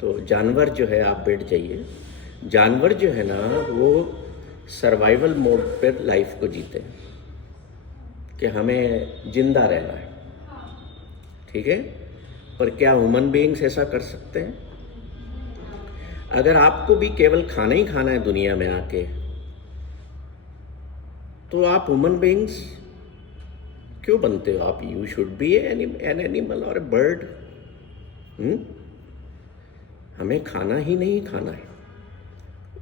तो जानवर जो है, आप बैठ जाइए, जानवर जो है ना वो सर्वाइवल मोड पर लाइफ को जीते हैं कि हमें जिंदा रहना है, ठीक है। पर क्या ह्यूमन बीइंग्स ऐसा कर सकते हैं? अगर आपको भी केवल खाना ही खाना है दुनिया में आके, तो आप ह्यूमन बीइंग्स क्यों बनते हो? आप you should be an animal और ए बर्ड। हमें खाना ही नहीं खाना है,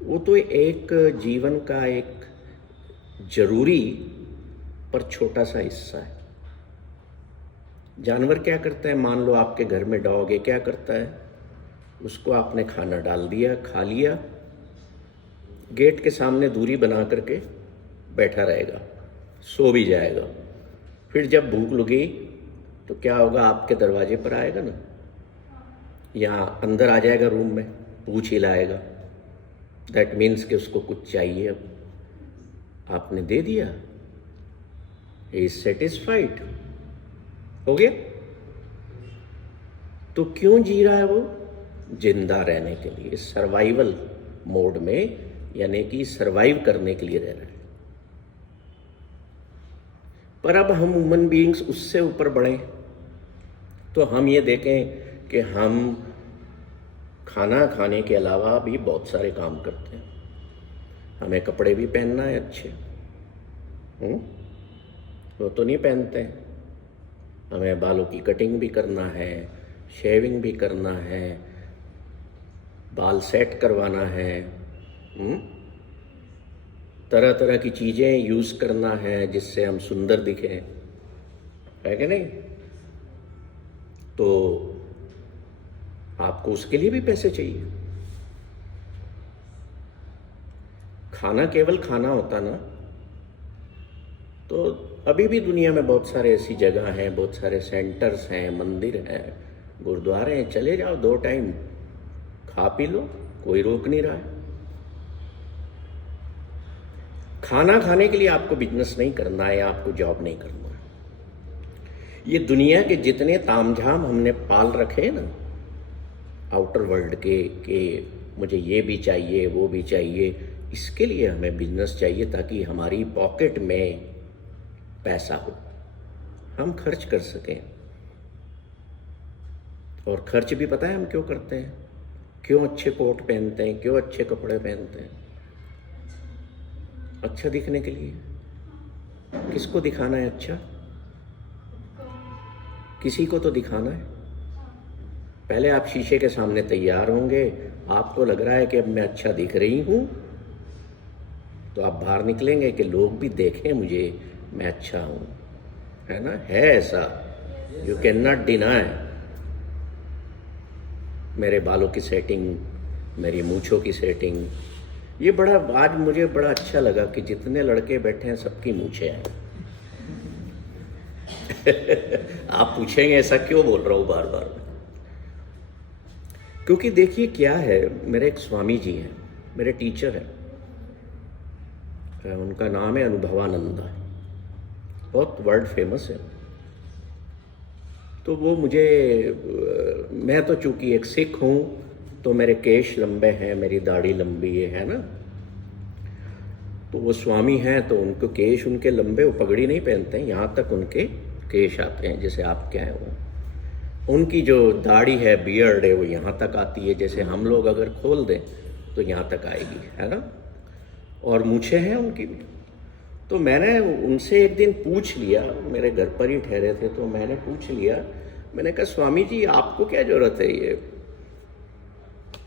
वो तो एक जीवन का एक जरूरी पर छोटा सा हिस्सा है। जानवर क्या करता है? मान लो आपके घर में डॉग है, क्या करता है? उसको आपने खाना डाल दिया, खा लिया, गेट के सामने दूरी बना करके बैठा रहेगा, सो भी जाएगा। फिर जब भूख लगी तो क्या होगा? आपके दरवाजे पर आएगा ना, यहाँ अंदर आ जाएगा रूम में, पूंछ हिलाएगा। दैट मीन्स कि उसको कुछ चाहिए। अब आपने दे दिया, ही इज सेटिस्फाइड, हो गया। तो क्यों जी रहा है वो? जिंदा रहने के लिए, सर्वाइवल मोड में, यानी कि सर्वाइव करने के लिए रह रहे हैं। पर अब हम ह्यूमन बीइंग्स उससे ऊपर बढ़े तो हम ये देखें कि हम खाना खाने के अलावा भी बहुत सारे काम करते हैं। हमें कपड़े भी पहनना है अच्छे, वो तो नहीं पहनते हैं। हमें बालों की कटिंग भी करना है, शेविंग भी करना है, बाल सेट करवाना है, तरह तरह की चीज़ें यूज़ करना है जिससे हम सुंदर दिखें, है कि नहीं? तो आपको उसके लिए भी पैसे चाहिए। खाना केवल खाना होता ना, तो अभी भी दुनिया में बहुत सारे ऐसी जगह हैं, बहुत सारे सेंटर्स हैं, मंदिर हैं, गुरुद्वारे हैं, चले जाओ, 2 टाइम खा पी लो, कोई रोक नहीं रहा है। खाना खाने के लिए आपको बिजनेस नहीं करना है, आपको जॉब नहीं करना है। ये दुनिया के जितने तामझाम हमने पाल रखे हैं ना आउटर वर्ल्ड के, कि मुझे ये भी चाहिए, वो भी चाहिए, इसके लिए हमें बिजनेस चाहिए ताकि हमारी पॉकेट में पैसा हो, हम खर्च कर सकें। और खर्च भी पता है हम क्यों करते हैं? क्यों अच्छे कोट पहनते हैं, क्यों अच्छे कपड़े पहनते हैं? अच्छा दिखने के लिए। किसको दिखाना है अच्छा? किसी को तो दिखाना है। पहले आप शीशे के सामने तैयार होंगे, आपको लग रहा है कि अब मैं अच्छा दिख रही हूं, तो आप बाहर निकलेंगे कि लोग भी देखें मुझे, मैं अच्छा हूं, है ना? है ऐसा, यू कैन नॉट डिनाई। मेरे बालों की सेटिंग, मेरी मूंछों की सेटिंग, ये बड़ा, आज मुझे बड़ा अच्छा लगा कि जितने लड़के बैठे हैं सबकी मूंछें हैं। आप पूछेंगे ऐसा क्यों बोल रहा हूं बार बार? क्योंकि देखिए क्या है, मेरे एक स्वामी जी हैं, मेरे टीचर हैं, उनका नाम है अनुभवानंदा, बहुत वर्ल्ड फेमस है। तो वो मुझे, मैं तो चूंकि एक सिख हूँ तो मेरे केश लंबे हैं, मेरी दाढ़ी लंबी है ना। तो वो स्वामी हैं तो उनको केश उनके लंबे, वो पगड़ी नहीं पहनते हैं, यहाँ तक उनके केश आते हैं जैसे आप क्या है वो। उनकी जो दाढ़ी है, बियर्ड है, वो यहाँ तक आती है, जैसे हम लोग अगर खोल दें तो यहाँ तक आएगी, है ना। और मूछें हैं उनकी भी। तो मैंने उनसे एक दिन पूछ लिया, मेरे घर पर ही ठहरे थे, तो मैंने पूछ लिया, मैंने कहा स्वामी जी आपको क्या जरूरत है ये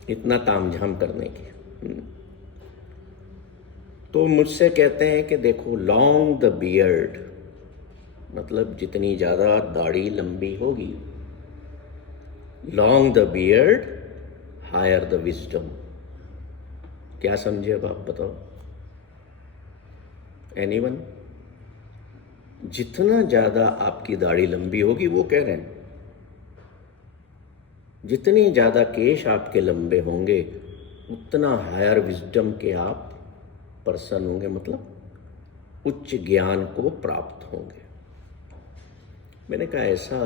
इतना तामझाम करने की? तो मुझसे कहते हैं कि देखो, लॉन्ग द बियर्ड, मतलब जितनी ज़्यादा दाढ़ी लंबी होगी, long the beard higher the wisdom. क्या समझे अब आप बताओ? एनीवन? जितना ज़्यादा आपकी दाढ़ी लंबी होगी, वो कह रहे हैं जितनी ज़्यादा केश आपके लंबे होंगे उतना हायर विजडम के आप पर्सन होंगे, मतलब उच्च ज्ञान को प्राप्त होंगे। मैंने कहा ऐसा?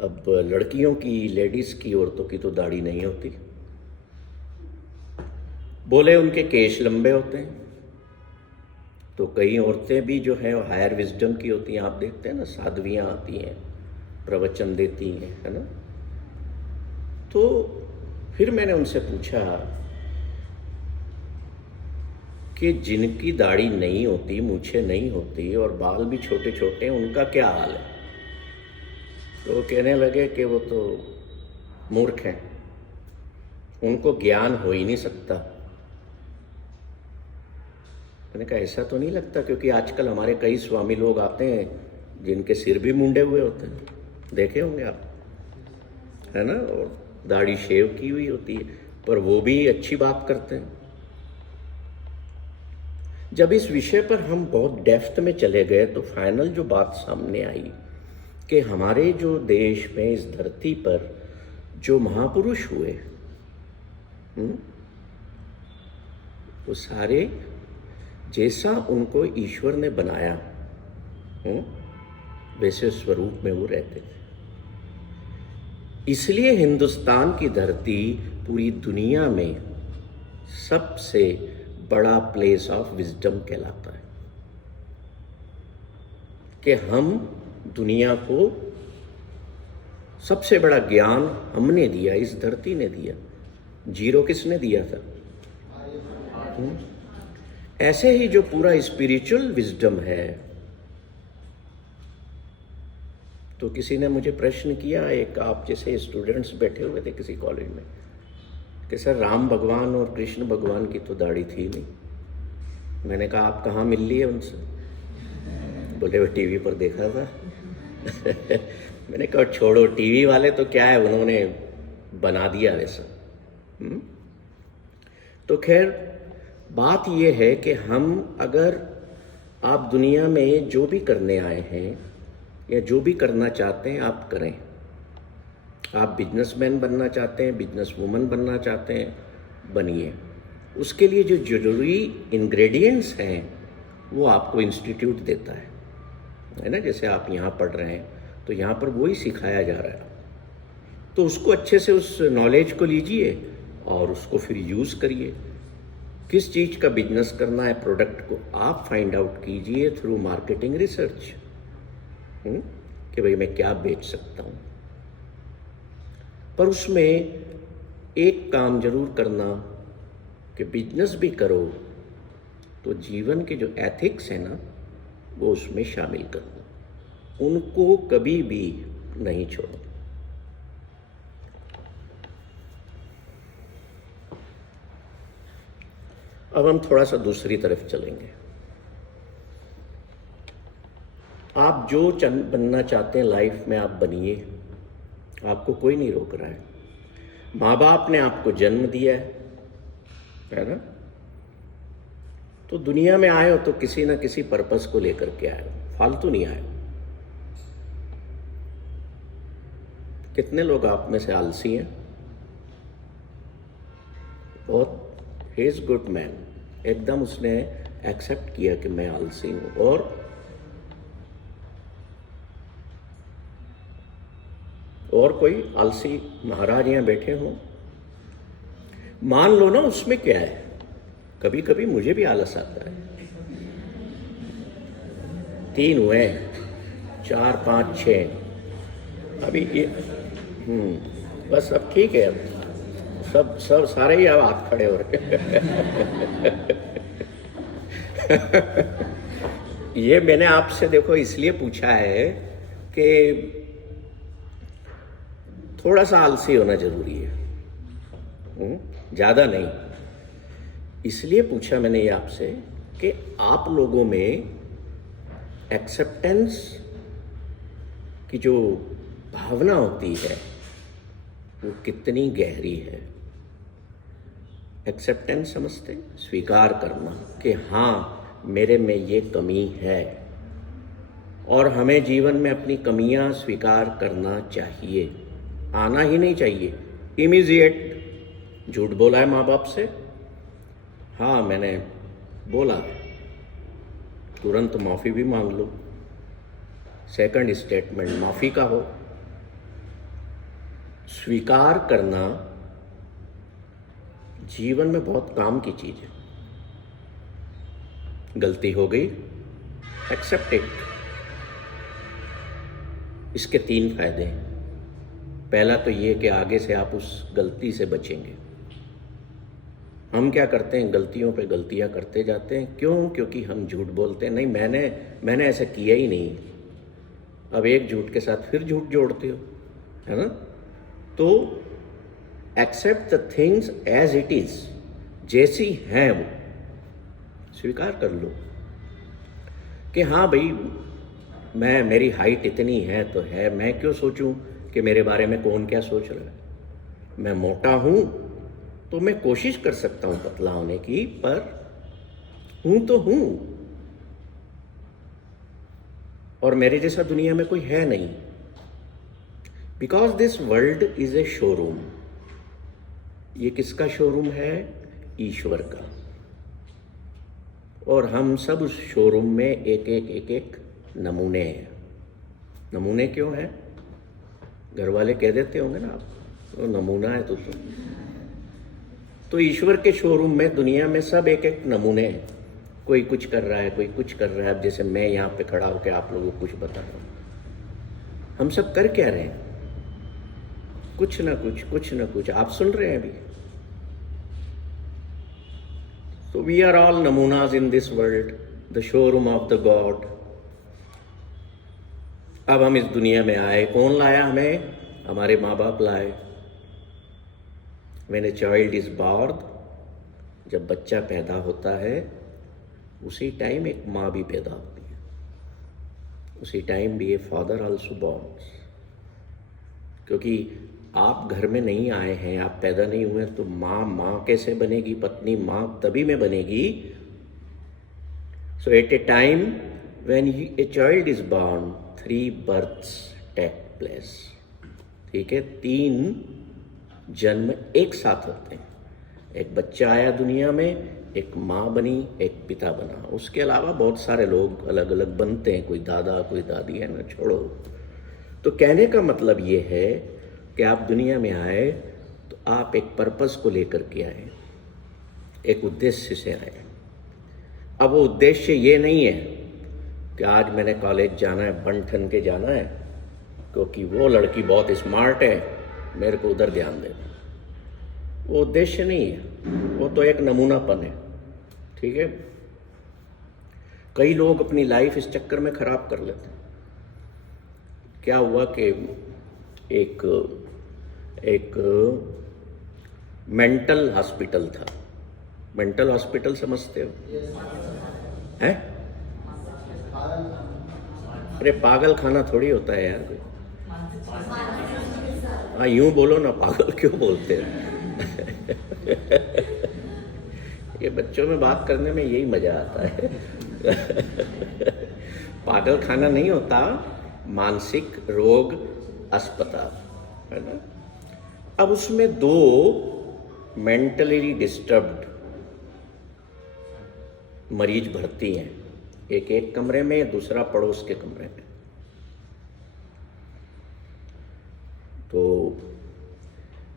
अब लड़कियों की, लेडीज़ की, औरतों की तो दाढ़ी नहीं होती, बोले उनके केश लंबे होते हैं। तो कई औरतें भी जो हैं हायर विजडम की होती हैं, आप देखते हैं ना, साध्वियाँ आती हैं, प्रवचन देती हैं, है ना। तो फिर मैंने उनसे पूछा कि जिनकी दाढ़ी नहीं होती, मूछें नहीं होती और बाल भी छोटे छोटे हैं, उनका क्या हाल है। तो वो कहने लगे कि वो तो मूर्ख हैं, उनको ज्ञान हो ही नहीं सकता। मैंने कहा ऐसा तो नहीं लगता, क्योंकि आजकल हमारे कई स्वामी लोग आते हैं जिनके सिर भी मुंडे हुए होते हैं, देखे होंगे आप, है ना, और दाढ़ी शेव की हुई होती है, पर वो भी अच्छी बात करते हैं। जब इस विषय पर हम बहुत डेप्थ में चले गए तो फाइनल जो बात सामने आई कि हमारे जो देश में, इस धरती पर जो महापुरुष हुए, वो सारे जैसा उनको ईश्वर ने बनाया वैसे स्वरूप में वो रहते थे। इसलिए हिंदुस्तान की धरती पूरी दुनिया में सबसे बड़ा प्लेस ऑफ विजडम कहलाता है कि हम दुनिया को सबसे बड़ा ज्ञान हमने दिया, इस धरती ने दिया। जीरो किसने दिया था? ऐसे ही जो पूरा स्पिरिचुअल विजडम है, तो किसी ने मुझे प्रश्न किया, एक आप जैसे स्टूडेंट्स बैठे हुए थे किसी कॉलेज में, कि सर राम भगवान और कृष्ण भगवान की तो दाढ़ी थी नहीं। मैंने कहा आप कहाँ मिल लिए उनसे? बोले वो टीवी पर देखा था। मैंने कहा छोड़ो, टीवी वाले तो क्या है, उन्होंने बना दिया वैसा। तो खैर बात यह है कि हम, अगर आप दुनिया में जो भी करने आए हैं या जो भी करना चाहते हैं आप करें। आप बिजनेसमैन बनना चाहते हैं, बिजनेस वूमन बनना चाहते हैं, बनिए। उसके लिए जो जरूरी इंग्रेडिएंट्स हैं वो आपको इंस्टीट्यूट देता है ना। जैसे आप यहाँ पढ़ रहे हैं तो यहाँ पर वही सिखाया जा रहा है, तो उसको अच्छे से उस नॉलेज को लीजिए और उसको फिर यूज़ करिए। किस चीज़ का बिजनेस करना है, प्रोडक्ट को आप फाइंड आउट कीजिए थ्रू मार्केटिंग रिसर्च, कि भाई मैं क्या बेच सकता हूँ। पर उसमें एक काम जरूर करना कि बिजनेस भी करो तो जीवन के जो एथिक्स है ना, वो उसमें शामिल करना, उनको कभी भी नहीं छोड़ो। अब हम थोड़ा सा दूसरी तरफ चलेंगे। आप जो बनना चाहते हैं लाइफ में आप बनिए, आपको कोई नहीं रोक रहा है। माँ बाप ने आपको जन्म दिया है ना। तो दुनिया में आए हो तो किसी ना किसी पर्पस को लेकर के आए हो, फालतू नहीं आए हो। कितने लोग आप में से आलसी हैं? बहुत। ही इज गुड मैन, एकदम उसने एक्सेप्ट किया कि मैं आलसी हूं। और कोई आलसी महाराज यहाँ बैठे हों? मान लो ना, उसमें क्या है, कभी कभी मुझे भी आलस आता है। 3 हुए, 4, 5, 6 अभी ये बस अब ठीक है। अब सब सारे ही अब हाथ खड़े हो रहे। ये मैंने आपसे देखो इसलिए पूछा है कि थोड़ा सा आलसी होना जरूरी है, ज़्यादा नहीं। इसलिए पूछा मैंने ये आपसे कि आप लोगों में एक्सेप्टेंस की जो भावना होती है वो कितनी गहरी है। एक्सेप्टेंस समझते, स्वीकार करना कि हाँ मेरे में ये कमी है, और हमें जीवन में अपनी कमियां स्वीकार करना चाहिए। आना ही नहीं चाहिए इमीडिएट झूठ बोला है माँ बाप से, हाँ मैंने बोला, तुरंत माफ़ी भी मांग लो। सेकंड स्टेटमेंट माफ़ी का हो। स्वीकार करना जीवन में बहुत काम की चीज़ है। गलती हो गई, एक्सेप्ट इट। इसके 3 फायदे हैं। पहला तो ये कि आगे से आप उस गलती से बचेंगे। हम क्या करते हैं, गलतियों पे गलतियां करते जाते हैं। क्यों? क्योंकि हम झूठ बोलते हैं। नहीं, मैंने ऐसा किया ही नहीं। अब एक झूठ के साथ फिर झूठ जोड़ते हो, है ना? तो accept the things as it is, जैसी हैं वो स्वीकार कर लो कि हाँ भाई, मेरी हाइट इतनी है तो है, मैं क्यों सोचूं कि मेरे बारे में कौन क्या सोच रहा है। मैं मोटा हूं तो मैं कोशिश कर सकता हूं पतला होने की, पर हूं तो हूं, और मेरे जैसा दुनिया में कोई है नहीं। Because this world is a showroom. ये किसका शोरूम है? ईश्वर का। और हम सब उस शोरूम में एक एक नमूने हैं। नमूने क्यों हैं? घर वाले कह देते होंगे ना, आप तो नमूना है तो ईश्वर के शोरूम में दुनिया में सब एक एक नमूने हैं। कोई कुछ कर रहा है, कोई कुछ कर रहा है। अब जैसे मैं यहाँ पे खड़ा होकर आप लोगों को कुछ बता रहा हूँ, हम सब कर क्या रहे हैं? कुछ ना कुछ आप सुन रहे हैं अभी। So we are all namunas in this world, the showroom of the God. अब हम इस दुनिया में आए, कौन लाया हमें? हमारे माँ बाप लाए। When a child is born, जब बच्चा पैदा होता है, उसी टाइम एक माँ भी पैदा होती है। उसी टाइम भी ए फादर ऑल्सो बॉर्न्स। क्योंकि आप घर में नहीं आए हैं, आप पैदा नहीं हुए, तो माँ कैसे बनेगी? पत्नी माँ तभी में बनेगी। So at a time when a child is born, 3 births take place. ठीक है, 3 जन्म एक साथ होते हैं। एक बच्चा आया दुनिया में, एक माँ बनी, एक पिता बना। उसके अलावा बहुत सारे लोग अलग अलग बनते हैं, कोई दादा कोई दादी, है ना, छोड़ो। तो कहने का मतलब ये है कि आप दुनिया में आए तो आप एक पर्पस को लेकर के आए, एक उद्देश्य से आए। अब वो उद्देश्य ये नहीं है कि आज मैंने कॉलेज जाना है, बन ठन के जाना है, क्योंकि वो लड़की बहुत स्मार्ट है, मेरे को उधर ध्यान देना। वो उद्देश्य नहीं है, वो तो एक नमूनापन है। ठीक है, कई लोग अपनी लाइफ इस चक्कर में खराब कर लेते हैं। क्या हुआ कि एक मेंटल हॉस्पिटल था। मेंटल हॉस्पिटल समझते हो? हैं? अरे पागल खाना थोड़ी होता है यार कोई। हाँ, यूं बोलो ना, पागल क्यों बोलते हैं? ये बच्चों में बात करने में यही मजा आता है। पागल खाना नहीं होता, मानसिक रोग अस्पताल, है ना। अब उसमें 2 मेंटली डिस्टर्ब्ड मरीज भर्ती हैं, एक कमरे में, दूसरा पड़ोस के कमरे में। तो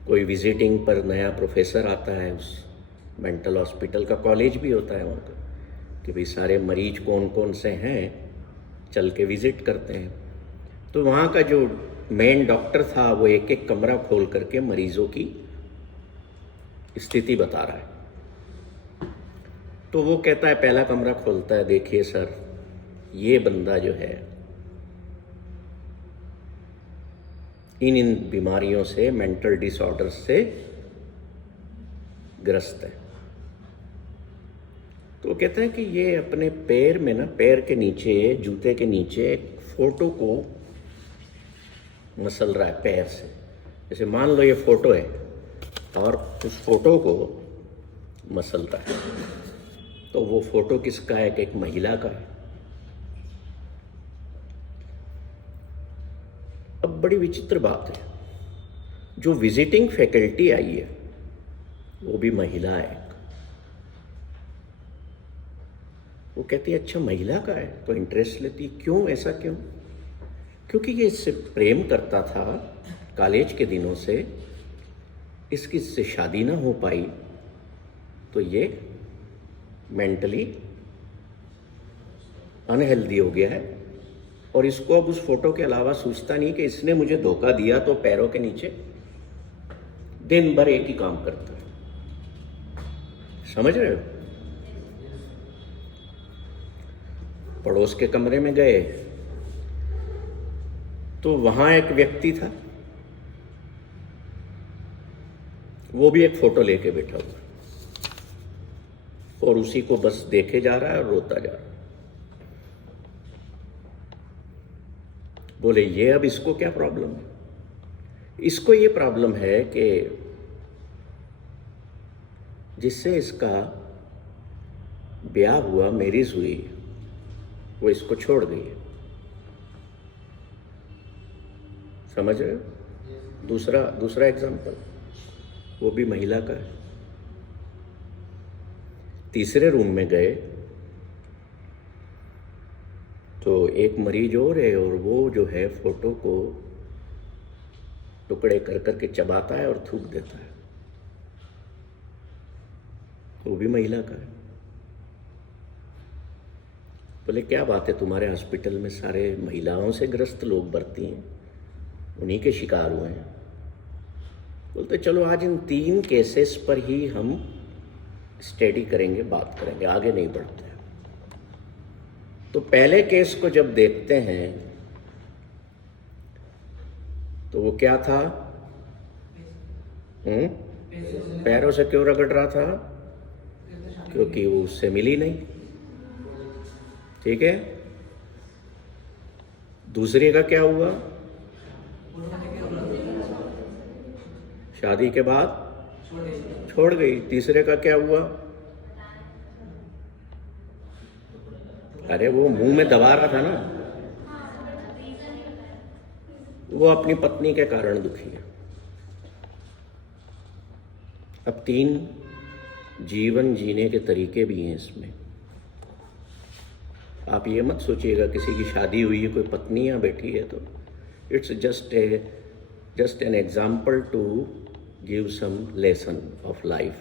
कोई विजिटिंग पर नया प्रोफेसर आता है उस मेंटल हॉस्पिटल का, कॉलेज भी होता है वहाँ का, कि भाई सारे मरीज कौन कौन से हैं, चल के विजिट करते हैं। तो वहाँ का जो मेन डॉक्टर था वो एक कमरा खोल करके मरीजों की स्थिति बता रहा है। तो वो कहता है, पहला कमरा खोलता है, देखिए सर, ये बंदा जो है इन बीमारियों से, मेंटल डिसऑर्डर्स से ग्रस्त है। तो वो कहता है कि ये अपने पैर में ना, पैर के नीचे, जूते के नीचे एक फोटो को मसल रहा है पैर से। जैसे मान लो ये फोटो है और उस फोटो को मसल रहा है। तो वो फोटो किसका है? कि एक महिला का है। अब बड़ी विचित्र बात है, जो विजिटिंग फैकल्टी आई है वो भी महिला है। वो कहती है, अच्छा महिला का है, तो इंटरेस्ट लेती। क्यों? ऐसा क्यों? क्योंकि ये इससे प्रेम करता था कॉलेज के दिनों से, इसकी इससे शादी ना हो पाई, तो ये मेंटली अनहेल्दी हो गया है, और इसको अब उस फोटो के अलावा सोचता नहीं कि इसने मुझे धोखा दिया, तो पैरों के नीचे दिन भर एक ही काम करता है। समझ रहे हो? पड़ोस के कमरे में गए तो वहां एक व्यक्ति था, वो भी एक फोटो लेके बैठा हुआ और उसी को बस देखे जा रहा है और रोता जा रहा है। बोले ये अब इसको क्या प्रॉब्लम है? इसको ये प्रॉब्लम है कि जिससे इसका ब्याह हुआ, मैरिज हुई, वो इसको छोड़ गई है। समझ रहे हो? दूसरा एग्जाम्पल, वो भी महिला का है। तीसरे रूम में गए तो एक मरीज और है, और वो जो है फोटो को टुकड़े कर करके चबाता है और थूक देता है। वो भी महिला का है। बोले क्या बात है, तुम्हारे हॉस्पिटल में सारे महिलाओं से ग्रस्त लोग भर्ती हैं, उन्हीं के शिकार हुए हैं। बोलते चलो आज इन 3 केसेस पर ही हम स्टडी करेंगे, बात करेंगे, आगे नहीं बढ़ते। तो पहले केस को जब देखते हैं तो वो क्या था? पैरों से क्यों रगड़ रहा था? क्योंकि वो उससे मिली नहीं। ठीक है। दूसरे का क्या हुआ? शादी के बाद छोड़ गई। तीसरे का क्या हुआ? अरे वो मुंह में दबा रहा था ना, वो अपनी पत्नी के कारण दुखी है। अब 3 जीवन जीने के तरीके भी हैं इसमें। आप ये मत सोचिएगा किसी की शादी हुई है, कोई पत्नी यहाँ बैठी है, तो it's just an example to give some lesson of life.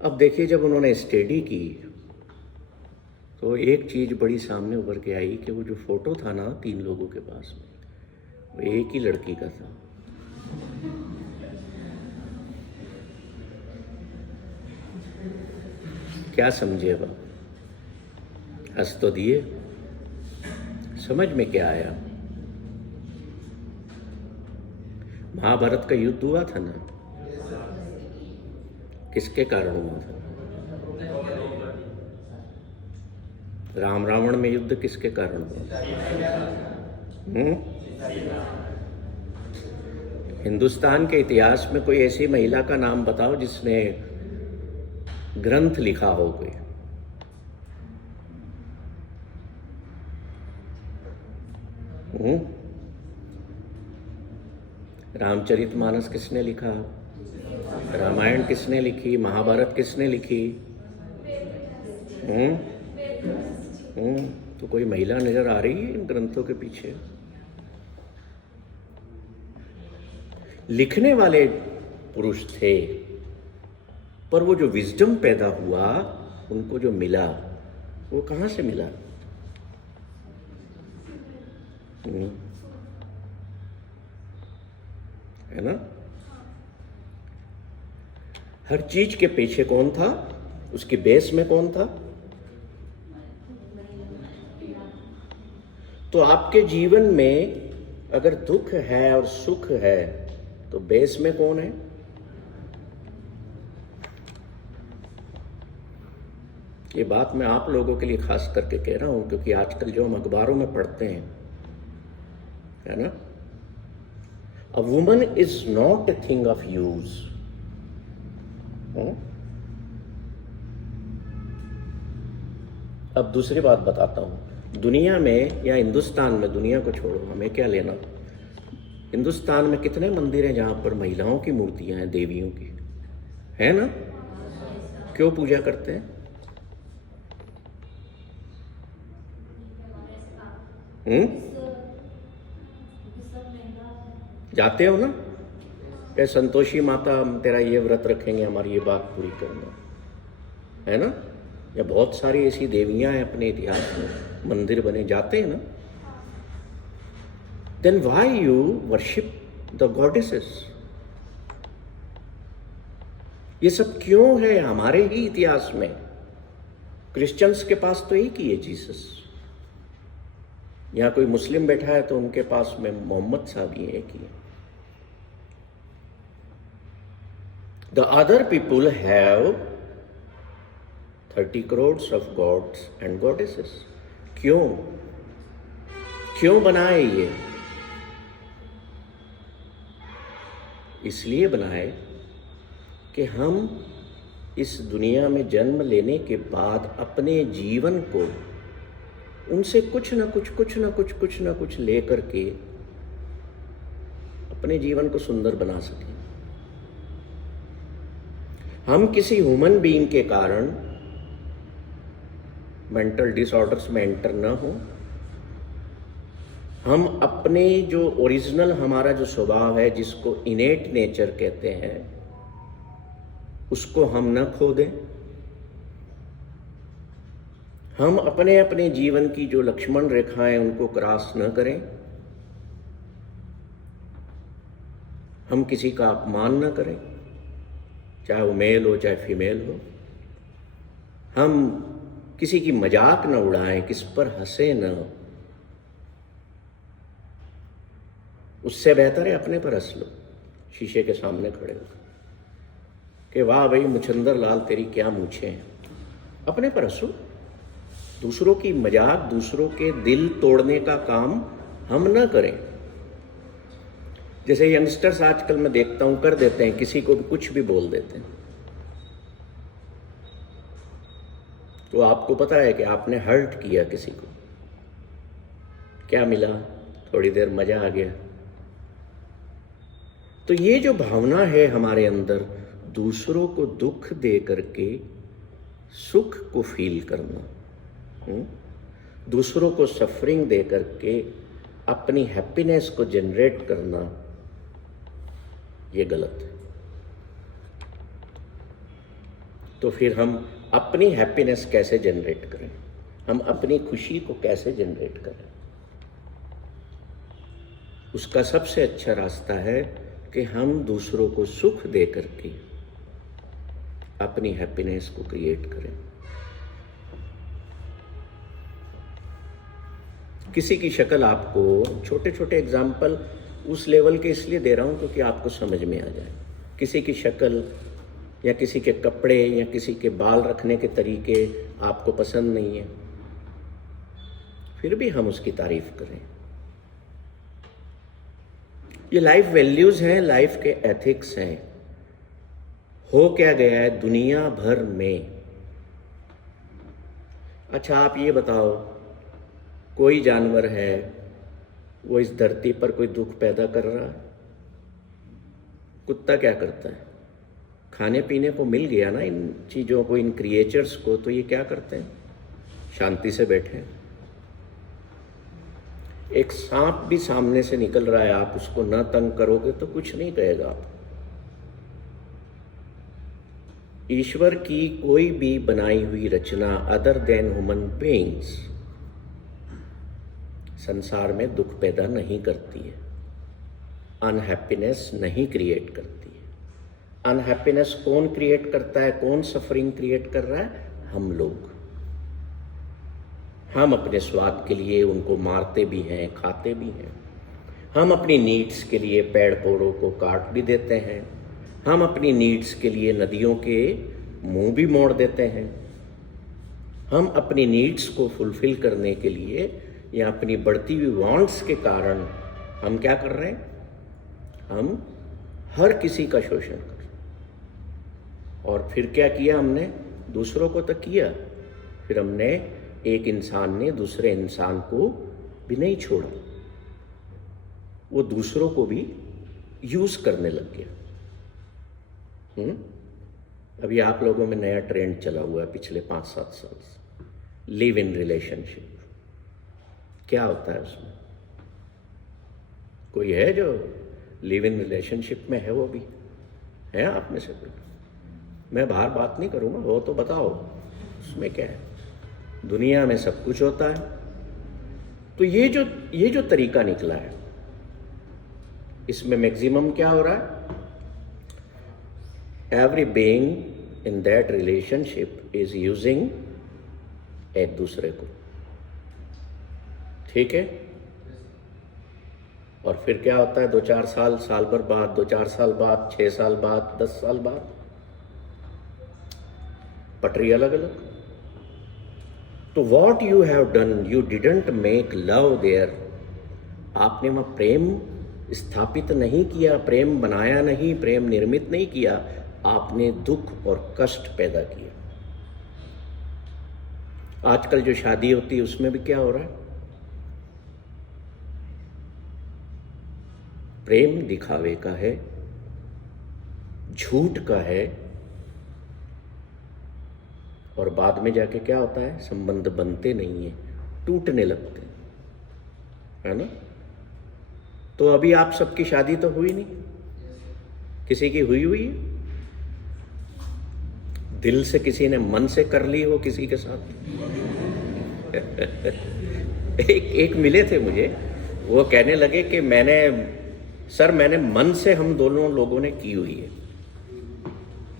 अब देखिए, जब उन्होंने स्टडी की तो एक चीज बड़ी सामने उभर के आई कि वो जो फोटो था ना 3 लोगों के पास में, वो एक ही लड़की का था। क्या समझे? अब हंस तो दिए, समझ में क्या आया? महाभारत का युद्ध हुआ था ना, किसके कारण हुआ था? राम रावण में युद्ध किसके कारण हुआ? हिंदुस्तान के इतिहास में कोई ऐसी महिला का नाम बताओ जिसने ग्रंथ लिखा हो कोई। रामचरितमानस किसने लिखा? रामायण किसने लिखी? महाभारत किसने लिखी? तो कोई महिला नजर आ रही है इन ग्रंथों के पीछे? लिखने वाले पुरुष थे, पर वो जो विजडम पैदा हुआ, उनको जो मिला, वो कहां से मिला? है ना? हर चीज के पीछे कौन था? उसकी बेस में कौन था? तो आपके जीवन में अगर दुख है और सुख है, तो बेस में कौन है? ये बात मैं आप लोगों के लिए खास करके कह रहा हूं, क्योंकि आजकल जो हम अखबारों में पढ़ते हैं, है ना, a woman is not a thing of use. अब दूसरी बात बताता हूं। दुनिया में या हिंदुस्तान में, दुनिया को छोड़ो, हमें क्या लेना, हिंदुस्तान में कितने मंदिर हैं जहां पर महिलाओं की मूर्तियां हैं, देवियों की, है ना? क्यों पूजा करते हैं? जाते हो ना? ये संतोषी माता, हम तेरा ये व्रत रखेंगे, हमारी ये बात पूरी करना, है ना। या बहुत सारी ऐसी देवियां हैं अपने इतिहास में, मंदिर बने जाते हैं ना। Then why you worship the goddesses? ये सब क्यों है हमारे ही इतिहास में? क्रिश्चियंस के पास तो एक ही है जीसस। यहां कोई मुस्लिम बैठा है तो उनके पास में मोहम्मद साहब ही एक ही है। The other people have 30 crores of gods and goddesses. क्यों बनाए ये? इसलिए बनाए कि हम इस दुनिया में जन्म लेने के बाद अपने जीवन को उनसे कुछ ना कुछ ले करके अपने जीवन को सुंदर बना सकें। हम किसी ह्यूमन बीइंग के कारण मेंटल डिसऑर्डर्स में एंटर ना हो। हम अपने जो ओरिजिनल हमारा जो स्वभाव है, जिसको इनेट नेचर कहते हैं, उसको हम न खो दें। हम अपने अपने जीवन की जो लक्ष्मण रेखाएं उनको क्रॉस न करें। हम किसी का अपमान न करें, चाहे वो मेल हो चाहे फीमेल हो। हम किसी की मजाक न उड़ाएं, किस पर हंसे न। उससे बेहतर है अपने पर हंस लो, शीशे के सामने खड़े होकर कि वाह भाई मुचंदर लाल तेरी क्या मूछें हैं। अपने पर हंसो। दूसरों की मजाक, दूसरों के दिल तोड़ने का काम हम न करें। जैसे यंगस्टर्स आजकल मैं देखता हूं कर देते हैं, किसी को भी कुछ भी बोल देते हैं। तो आपको पता है कि आपने हर्ट किया किसी को, क्या मिला? थोड़ी देर मजा आ गया। तो ये जो भावना है हमारे अंदर, दूसरों को दुख दे करके सुख को फील करना, दूसरों को सफरिंग दे करके अपनी हैप्पीनेस को जनरेट करना, ये गलत है। तो फिर हम अपनी हैप्पीनेस कैसे जनरेट करें? हम अपनी खुशी को कैसे जनरेट करें? उसका सबसे अच्छा रास्ता है कि हम दूसरों को सुख दे करके अपनी हैप्पीनेस को क्रिएट करें। किसी की शक्ल, आपको छोटे छोटे एग्जाम्पल उस लेवल के इसलिए दे रहा हूं क्योंकि आपको समझ में आ जाए। किसी की शक्ल या किसी के कपड़े या किसी के बाल रखने के तरीके आपको पसंद नहीं है, फिर भी हम उसकी तारीफ करें। ये लाइफ वैल्यूज हैं, लाइफ के एथिक्स हैं। हो क्या गया है दुनिया भर में? अच्छा आप ये बताओ, कोई जानवर है वो इस धरती पर कोई दुख पैदा कर रहा है? कुत्ता क्या करता है? खाने पीने को मिल गया ना इन चीज़ों को, इन क्रिएचर्स को, तो ये क्या करते हैं? शांति से बैठे। एक सांप भी सामने से निकल रहा है, आप उसको न तंग करोगे तो कुछ नहीं कहेगा आप। ईश्वर की कोई भी बनाई हुई रचना अदर देन ह्यूमन बीइंग्स संसार में दुख पैदा नहीं करती है, अनहैप्पीनेस नहीं क्रिएट करती है। अनहैप्पीनेस कौन क्रिएट करता है? कौन सफरिंग क्रिएट कर रहा है? हम लोग। हम अपने स्वाद के लिए उनको मारते भी हैं, खाते भी हैं। हम अपनी नीड्स के लिए पेड़ पौधों को काट भी देते हैं। हम अपनी नीड्स के लिए नदियों के मुंह भी मोड़ देते हैं। हम अपनी नीड्स को फुलफिल करने के लिए या अपनी बढ़ती हुई वांट्स के कारण हम क्या कर रहे हैं? हम हर किसी का शोषण कर रहे हैं। और फिर क्या किया हमने? दूसरों को तो किया, फिर हमने एक इंसान ने दूसरे इंसान को भी नहीं छोड़ा, वो दूसरों को भी यूज करने लग गया। अभी आप लोगों में नया ट्रेंड चला हुआ है पिछले 5-7 साल से, लिव इन रिलेशनशिप। क्या होता है उसमें? कोई है जो लिव इन रिलेशनशिप में है वो भी है आप में से कोई? मैं बाहर बात नहीं करूँगा, वो तो बताओ उसमें क्या है। दुनिया में सब कुछ होता है। तो ये जो तरीका निकला है, इसमें मैक्सिमम क्या हो रहा है? Every being in that relationship is using एक दूसरे को, ठीक है। और फिर क्या होता है? 2-4 साल, साल भर बाद, 2-4 साल बाद, 6 साल बाद, 10 साल बाद, पटरी अलग अलग। तो what you have done, you didn't make love there. आपने वहां प्रेम स्थापित नहीं किया, प्रेम बनाया नहीं, प्रेम निर्मित नहीं किया, आपने दुख और कष्ट पैदा किया। आजकल जो शादी होती है उसमें भी क्या हो रहा है? प्रेम दिखावे का है, झूठ का है, और बाद में जाके क्या होता है? संबंध बनते नहीं है, टूटने लगते हैं, है ना। तो अभी आप सबकी शादी तो हुई नहीं, किसी की हुई है, दिल से किसी ने मन से कर ली हो किसी के साथ। एक मिले थे मुझे, वो कहने लगे कि मैंने मन से हम दोनों लोगों ने की हुई है।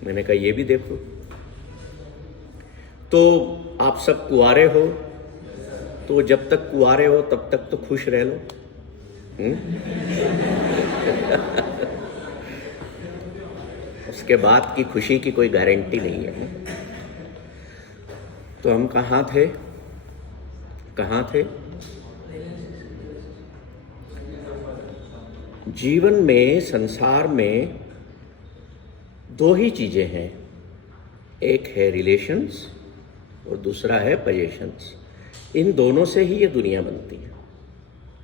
मैंने कहा ये भी देखो। तो आप सब कुंवारे हो, तो जब तक कुंवारे हो तब तक तो खुश रह लो। उसके बाद की खुशी की कोई गारंटी नहीं है। तो हम कहाँ थे? जीवन में, संसार में दो ही चीजें हैं, एक है रिलेशंस और दूसरा है पोजेशंस। इन दोनों से ही ये दुनिया बनती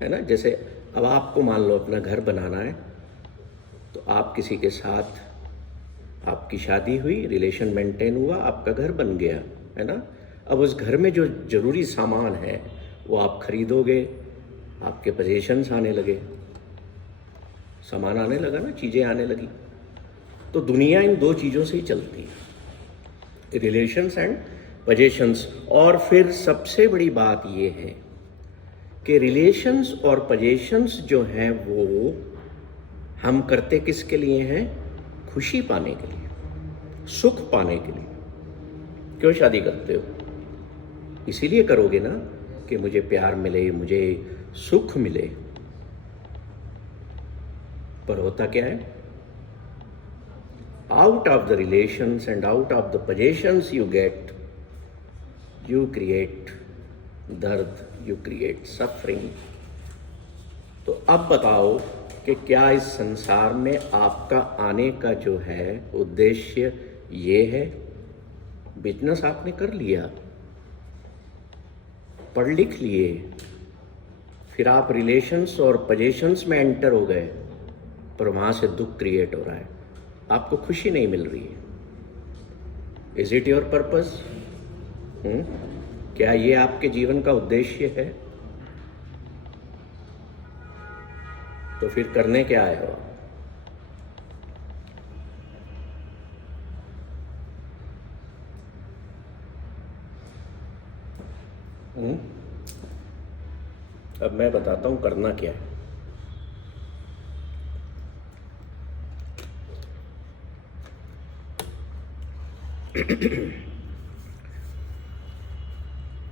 है ना। जैसे अब आपको मान लो अपना घर बनाना है, तो आप किसी के साथ, आपकी शादी हुई, रिलेशन मेंटेन हुआ, आपका घर बन गया, है ना। अब उस घर में जो जरूरी सामान है वो आप खरीदोगे, आपके पोजेशंस आने लगे, सामान आने लगा ना, चीजें आने लगी। तो दुनिया इन दो चीजों से ही चलती है, रिलेशंस एंड पोजेशंस। और फिर सबसे बड़ी बात ये है कि रिलेशंस और पोजेशंस जो हैं वो हम करते किसके लिए हैं? खुशी पाने के लिए, सुख पाने के लिए। क्यों शादी करते हो? इसीलिए करोगे ना कि मुझे प्यार मिले, मुझे सुख मिले। पर होता क्या है? Out of the relations and out of the possessions you create दर्द, यू क्रिएट सफरिंग। तो अब बताओ कि क्या इस संसार में आपका आने का जो है उद्देश्य ये है? बिजनेस आपने कर लिया, पढ़ लिख लिए, फिर आप रिलेशंस और पोजेशंस में एंटर हो गए, पर वहां से दुख क्रिएट हो रहा है, आपको खुशी नहीं मिल रही है। Is it your purpose? क्या ये आपके जीवन का उद्देश्य है? तो फिर करने क्या आए हो? अब मैं बताता हूं करना क्या है।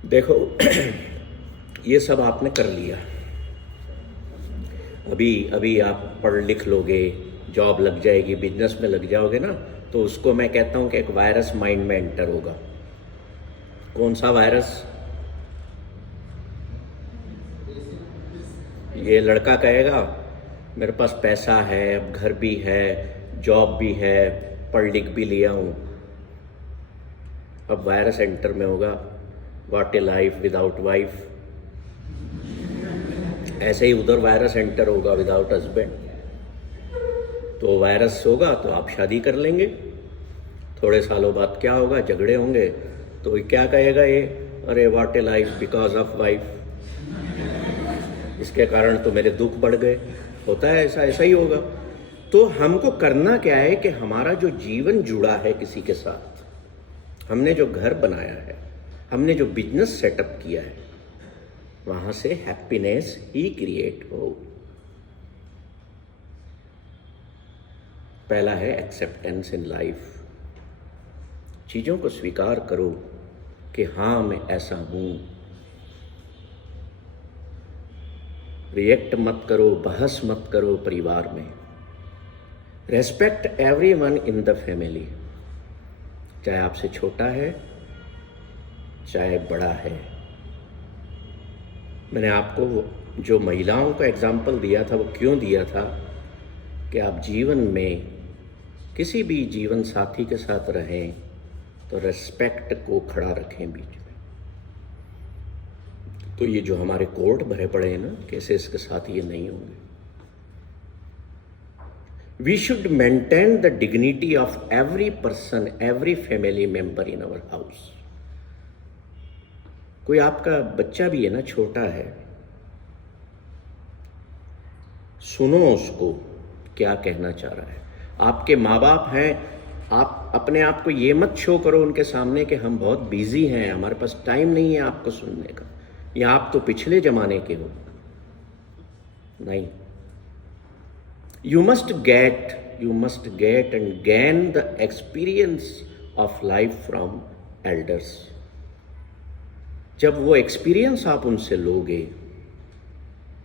देखो, ये सब आपने कर लिया, अभी आप पढ़ लिख लोगे, जॉब लग जाएगी, बिजनेस में लग जाओगे ना, तो उसको मैं कहता हूं कि एक वायरस माइंड में एंटर होगा। कौन सा वायरस? ये लड़का कहेगा मेरे पास पैसा है, अब घर भी है, जॉब भी है, पढ़ लिख भी लिया हूं। अब वायरस एंटर में होगा, what A life without wife. ऐसे ही उधर वायरस एंटर होगा, विदाउट हस्बैंड। तो वायरस होगा तो आप शादी कर लेंगे, थोड़े सालों बाद क्या होगा? झगड़े होंगे, तो क्या कहेगा ये? अरे what A life because of wife, इसके कारण तो मेरे दुख बढ़ गए। होता है ऐसा ही होगा। तो हमको करना क्या है कि हमारा जो जीवन जुड़ा है किसी के साथ, हमने जो घर बनाया है, हमने जो बिजनेस सेटअप किया है, वहां से हैप्पीनेस ही क्रिएट हो। पहला है एक्सेप्टेंस इन लाइफ। चीजों को स्वीकार करो कि हाँ मैं ऐसा हूं। रिएक्ट मत करो, बहस मत करो परिवार में। Respect everyone in the family, चाहे आपसे छोटा है चाहे बड़ा है। मैंने आपको जो महिलाओं का एग्जाम्पल दिया था वो क्यों दिया था कि आप जीवन में किसी भी जीवन साथी के साथ रहें तो रेस्पेक्ट को खड़ा रखें बीच में। तो ये जो हमारे कोर्ट भरे पड़े हैं ना केसेस के साथ, ये नहीं होंगे। We should maintain the dignity of every person, every family member in our house. कोई आपका बच्चा भी है ना, छोटा है, सुनो उसको क्या कहना चाह रहा है। आपके माँ बाप हैं, आप अपने आप को ये मत शो करो उनके सामने कि हम बहुत बिजी हैं, हमारे पास टाइम नहीं है आपको सुनने का, या आप तो पिछले जमाने के हो। नहीं, you must get and gain the experience of life from elders. जब वो एक्सपीरियंस आप उनसे लोगे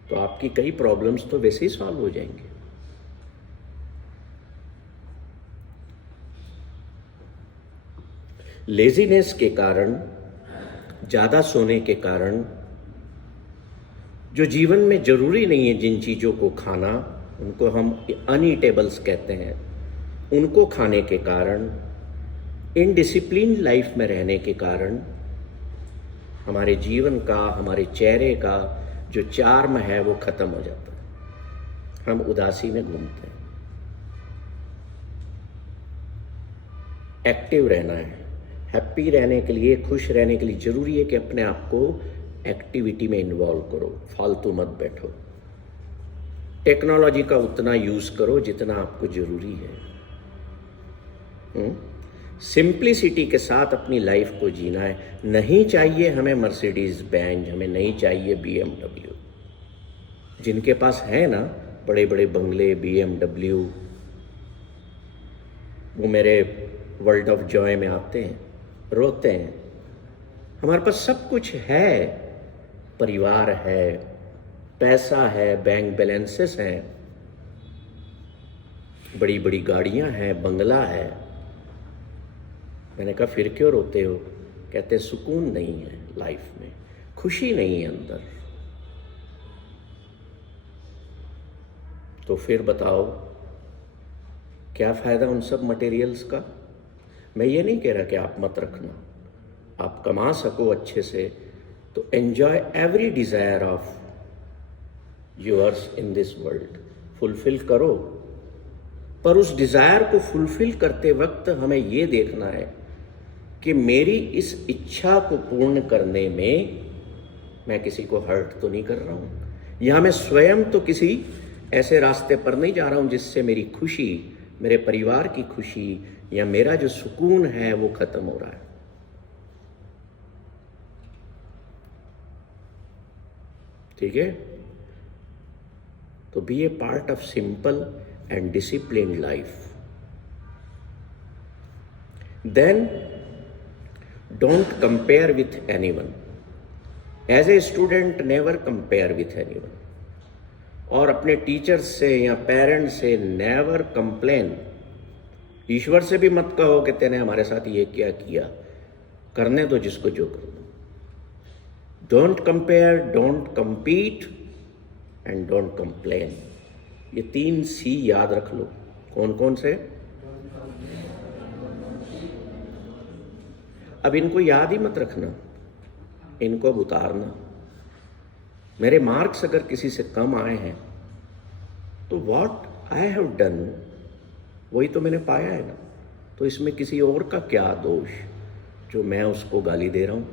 तो आपकी कई प्रॉब्लम्स तो वैसे ही सॉल्व हो जाएंगे। लेजीनेस के कारण, ज्यादा सोने के कारण, जो जीवन में जरूरी नहीं है जिन चीजों को खाना, उनको हम अनईटेबल्स कहते हैं, उनको खाने के कारण, इनडिसिप्लिन लाइफ में रहने के कारण हमारे जीवन का, हमारे चेहरे का जो चार्म है वो खत्म हो जाता है। हम उदासी में घूमते हैं। एक्टिव रहना है। हैप्पी रहने के लिए, खुश रहने के लिए जरूरी है कि अपने आप को एक्टिविटी में इन्वॉल्व करो, फालतू मत बैठो। टेक्नोलॉजी का उतना यूज करो जितना आपको जरूरी है। सिंप्लिसिटी के साथ अपनी लाइफ को जीना है। नहीं चाहिए हमें मर्सिडीज बेंज, हमें नहीं चाहिए BMW। जिनके पास है ना बड़े बड़े बंगले, BMW, वो मेरे वर्ल्ड ऑफ जॉय में आते हैं, रोते हैं। हमारे पास सब कुछ है, परिवार है, पैसा है, बैंक बैलेंसेस हैं, बड़ी बड़ी गाड़ियां हैं, बंगला है। मैंने कहा फिर क्यों रोते हो? कहते सुकून नहीं है लाइफ में, खुशी नहीं है अंदर। तो फिर बताओ क्या फायदा उन सब मटेरियल्स का? मैं ये नहीं कह रहा कि आप मत रखना, आप कमा सको अच्छे से तो enjoy every desire of yours in this world, fulfil करो। पर उस डिजायर को फुलफिल करते वक्त हमें ये देखना है कि मेरी इस इच्छा को पूर्ण करने में मैं किसी को हर्ट तो नहीं कर रहा हूं, या मैं स्वयं तो किसी ऐसे रास्ते पर नहीं जा रहा हूं जिससे मेरी खुशी, मेरे परिवार की खुशी या मेरा जो सुकून है वो खत्म हो रहा है। ठीक है? तो be a part of simple and disciplined life. Then don't compare with anyone. As a student, never compare with anyone. और अपने टीचर से या पेरेंट्स से नेवर कंप्लेन। ईश्वर से भी मत कहो कि तेने हमारे साथ ये क्या किया, करने दो जिसको जो करना। Don't compare, don't compete and don't complain. ये 3 C याद रख लो। कौन कौन से? अब इनको याद ही मत रखना, इनको अब उतारना। मेरे मार्क्स अगर किसी से कम आए हैं तो व्हाट आई हैव डन, वही तो मैंने पाया है ना। तो इसमें किसी और का क्या दोष जो मैं उसको गाली दे रहा हूं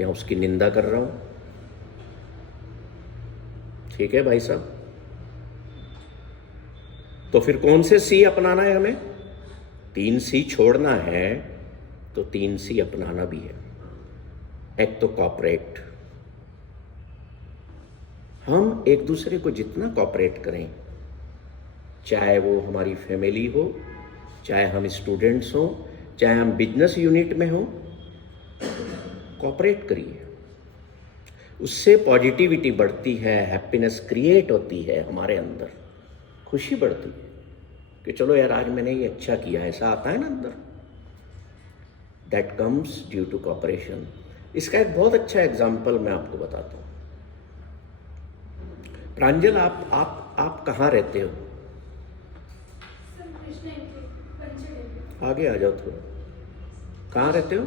या उसकी निंदा कर रहा हूं? ठीक है भाई साहब? तो फिर कौन से सी अपनाना है हमें? 3 सी छोड़ना है तो 3 सी अपनाना भी है। एक तो कॉपरेट, हम एक दूसरे को जितना कॉपरेट करें, चाहे वो हमारी फैमिली हो, चाहे हम स्टूडेंट्स हो, चाहे हम बिजनेस यूनिट में हो, कॉपरेट करिए। उससे पॉजिटिविटी बढ़ती है, हैप्पीनेस क्रिएट होती है हमारे अंदर, खुशी बढ़ती है कि चलो यार आज मैंने ये अच्छा किया, ऐसा आता है ना अंदर। That comes due to cooperation. इसका एक बहुत अच्छा एग्जाम्पल मैं आपको बताता हूँ। प्रांजल, आप कहाँ रहते हो? आगे आ जाओ थोड़ा। कहाँ रहते हो?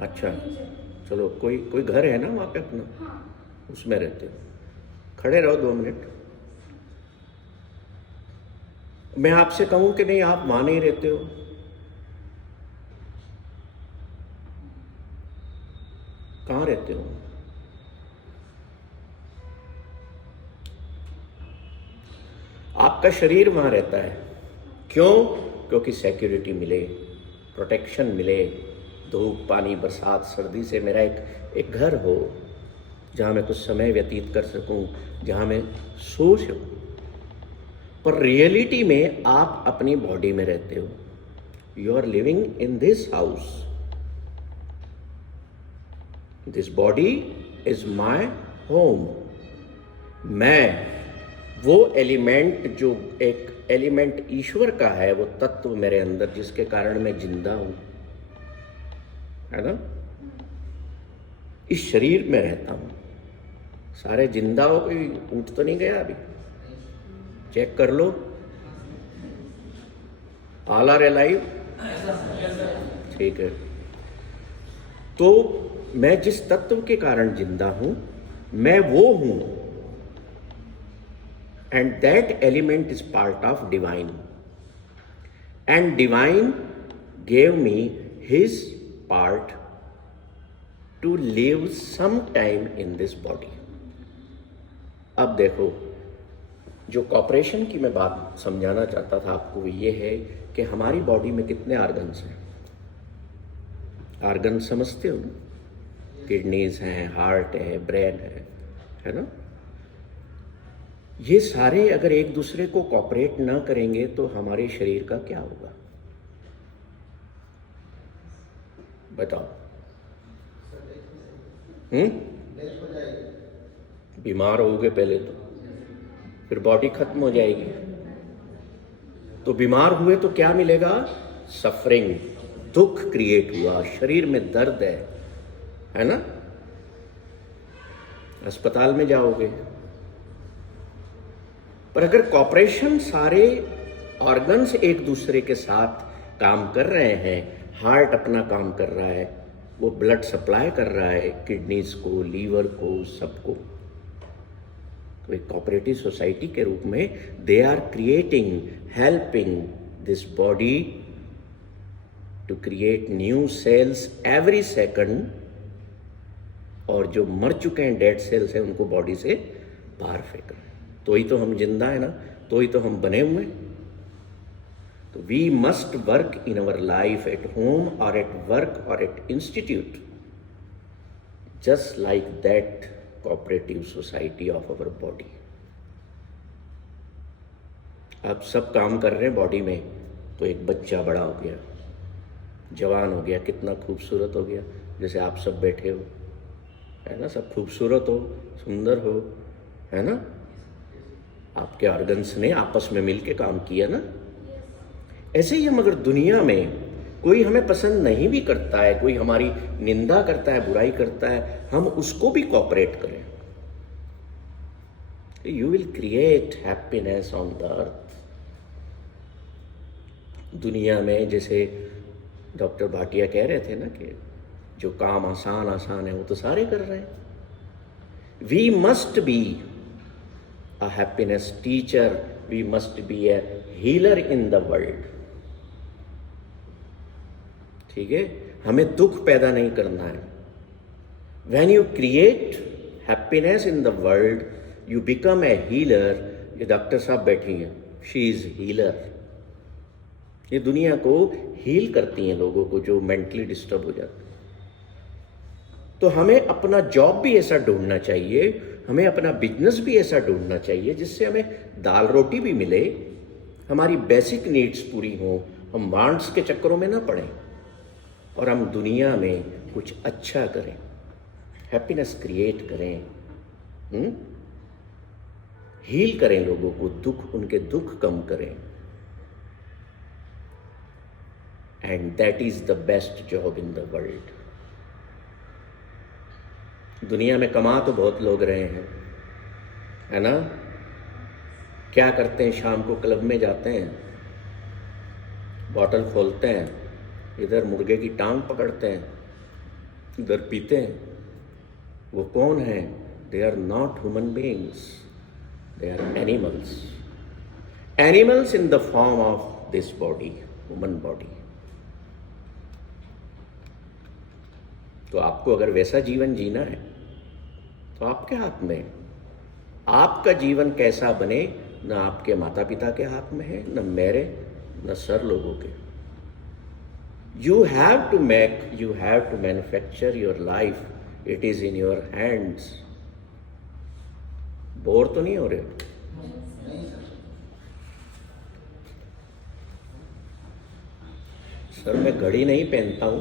अच्छा, चलो कोई घर है ना वहाँ पे अपना? उसमें रहते हो। खड़े रहो 2 मिनट। मैं आपसे कहूँ कि नहीं आप वहाँ नहीं रहते हो, कहाँ रहते हो? आपका शरीर वहाँ रहता है। क्यों? क्योंकि सिक्योरिटी मिले, प्रोटेक्शन मिले, धूप पानी बरसात सर्दी से मेरा एक घर हो जहाँ मैं कुछ समय व्यतीत कर सकूं, जहाँ मैं सो सकूं। पर रियलिटी में आप अपनी बॉडी में रहते हो। You are living in this house. This body is my home. मैं वो एलिमेंट, जो एक एलिमेंट ईश्वर का है, वो तत्व मेरे अंदर जिसके कारण मैं जिंदा हूं, है ना, इस शरीर में रहता हूं। सारे जिंदा हो, कोई उठ तो नहीं गया अभी? चेक कर लो। All are alive? ठीक है। तो मैं जिस तत्व के कारण जिंदा हूं, मैं वो हूं, and that element is part of divine, and divine gave me his part to live some time in this body. अब देखो, जो कॉपरेशन की मैं बात समझाना चाहता था आपको, ये है कि हमारी बॉडी में कितने आर्गन्स हैं। आर्गन समझते हो? किडनीज हैं, हार्ट है, ब्रेन है ना? ये सारे अगर एक दूसरे को कॉपरेट ना करेंगे तो हमारे शरीर का क्या होगा? बताओ। बीमार होगे पहले तो, फिर बॉडी खत्म हो जाएगी। तो बीमार हुए तो क्या मिलेगा? सफरिंग, दुख क्रिएट हुआ, शरीर में दर्द है ना? अस्पताल में जाओगे। पर अगर कॉपरेशन, सारे ऑर्गन्स एक दूसरे के साथ काम कर रहे हैं, हार्ट अपना काम कर रहा है, वो ब्लड सप्लाई कर रहा है किडनीज को, लीवर को, सबको, तो एक कोऑपरेटिव सोसाइटी के रूप में they are creating, helping this body to create new cells every second, और जो मर चुके हैं, डेड सेल्स हैं, उनको बॉडी से बाहर फेंक रहे हैं। तो ही तो हम जिंदा है ना, तो ही तो हम बने हुए। तो we must work in our life, at home और एट वर्क और at institute, just like that cooperative society of our body. अब सब काम कर रहे हैं बॉडी में, तो एक बच्चा बड़ा हो गया, जवान हो गया, कितना खूबसूरत हो गया। जैसे आप सब बैठे हो, है ना, सब खूबसूरत हो, सुंदर हो, है ना? आपके ऑर्गन्स ने आपस में मिलके काम किया ना। ऐसे ही हम अगर दुनिया में कोई हमें पसंद नहीं भी करता है, कोई हमारी निंदा करता है, बुराई करता है, हम उसको भी कोऑपरेट करें, you will create happiness on the earth. दुनिया में जैसे डॉक्टर भाटिया कह रहे थे ना कि जो काम आसान आसान है वो तो सारे कर रहे हैं। We must be a happiness teacher, we must be a healer in the world। ठीक है, हमें दुख पैदा नहीं करना है। When you create happiness in the world, you become a healer. ये डॉक्टर साहब बैठी हैं, शी इज़ हीलर। ये दुनिया को हील करती हैं लोगों को जो मेंटली डिस्टर्ब हो जाते हैं। तो हमें अपना जॉब भी ऐसा ढूंढना चाहिए, हमें अपना बिजनेस भी ऐसा ढूंढना चाहिए जिससे हमें दाल रोटी भी मिले, हमारी बेसिक नीड्स पूरी हों, हम वांट्स के चक्करों में ना पड़ें और हम दुनिया में कुछ अच्छा करें, हैप्पीनेस क्रिएट करें, हील करें लोगों को, दुख, उनके दुख कम करें। And that is the best job in the world. दुनिया में कमा तो बहुत लोग रहे हैं, है ना? क्या करते हैं? शाम को क्लब में जाते हैं, बॉटल खोलते हैं, इधर मुर्गे की टांग पकड़ते हैं, इधर पीते हैं। वो कौन है? They are not human beings, they are animals. Animals in the form of this body, human body. तो आपको अगर वैसा जीवन जीना है तो आपके हाथ में है। आपका जीवन कैसा बने न आपके माता पिता के हाथ में है, न मेरे, न सर लोगों के। You have to make, you have to manufacture your life, it is in your hands. Bore तो नहीं हो रहे? सर मैं घड़ी नहीं पहनता हूं,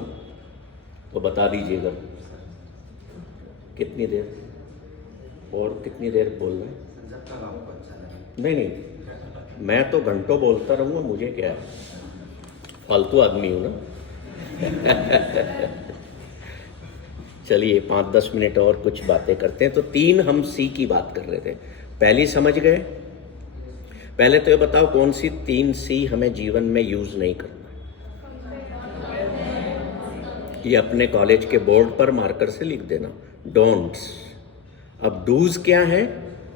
तो बता दीजिएगा कितनी देर और कितनी देर बोल रहे हैं? नहीं नहीं, मैं तो घंटों बोलता रहूँगा, मुझे क्या है, फालतू आदमी हूँ ना। चलिए 5-10 मिनट और कुछ बातें करते हैं। तो 3 हम सी की बात कर रहे थे, पहली समझ गए? पहले तो ये बताओ कौन सी 3 सी हमें जीवन में यूज नहीं करना। ये अपने कॉलेज के बोर्ड पर मार्कर से लिख देना, डोंट्स। अब डूज क्या है?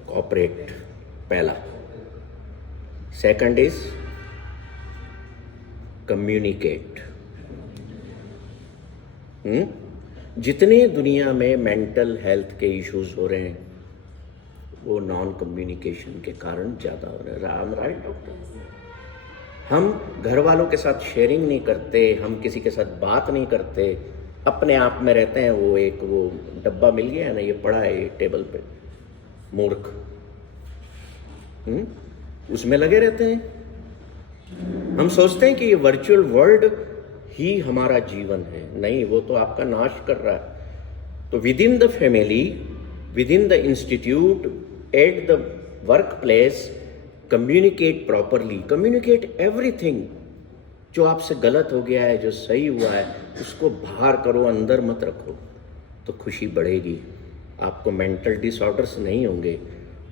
कॉपरेट, पहला। Second is communicate. जितने दुनिया में मेंटल हेल्थ के इश्यूज हो रहे हैं वो नॉन कम्युनिकेशन के कारण ज्यादा हो रहे हैं। Ram right doctor? हम घर वालों के साथ शेयरिंग नहीं करते, हम किसी के साथ बात नहीं करते, अपने आप में रहते हैं। वो डब्बा मिल गया है ना, ये पड़ा है ये टेबल पे, मूर्ख, उसमें लगे रहते हैं। हम सोचते हैं कि ये वर्चुअल वर्ल्ड ही हमारा जीवन है। नहीं, वो तो आपका नाश कर रहा है। तो with in the family, with in the institute, at the work place, communicate properly, communicate everything. जो आपसे गलत हो गया है, जो सही हुआ है, उसको बाहर करो, अंदर मत रखो, तो खुशी बढ़ेगी, आपको मेंटल डिसऑर्डर्स नहीं होंगे।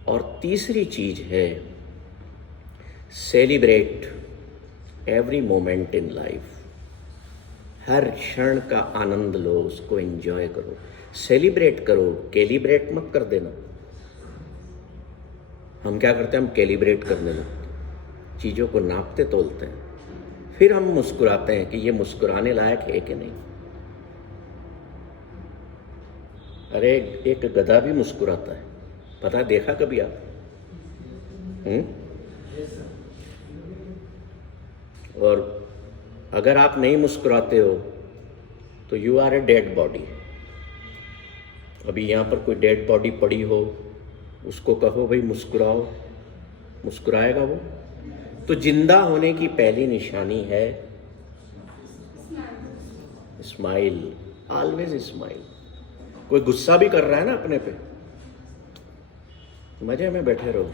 और तीसरी चीज है celebrate every moment in life. हर क्षण का आनंद लो, उसको एंजॉय करो, सेलिब्रेट करो, कैलिब्रेट मत कर देना। हम क्या करते हैं? हम कैलिब्रेट करने लगते, चीज़ों को नापते तोलते हैं, फिर हम मुस्कुराते हैं कि ये मुस्कुराने लायक है कि नहीं। अरे एक गधा भी मुस्कुराता है, पता है? देखा कभी आप? और अगर आप नहीं मुस्कुराते हो तो you are a dead body. अभी यहाँ पर कोई डेड बॉडी पड़ी हो, उसको कहो भाई मुस्कुराओ, मुस्कुराएगा वो? तो जिंदा होने की पहली निशानी है स्माइल, ऑलवेज स्माइल। कोई गुस्सा भी कर रहा है ना अपने पे, मजे में बैठे रहो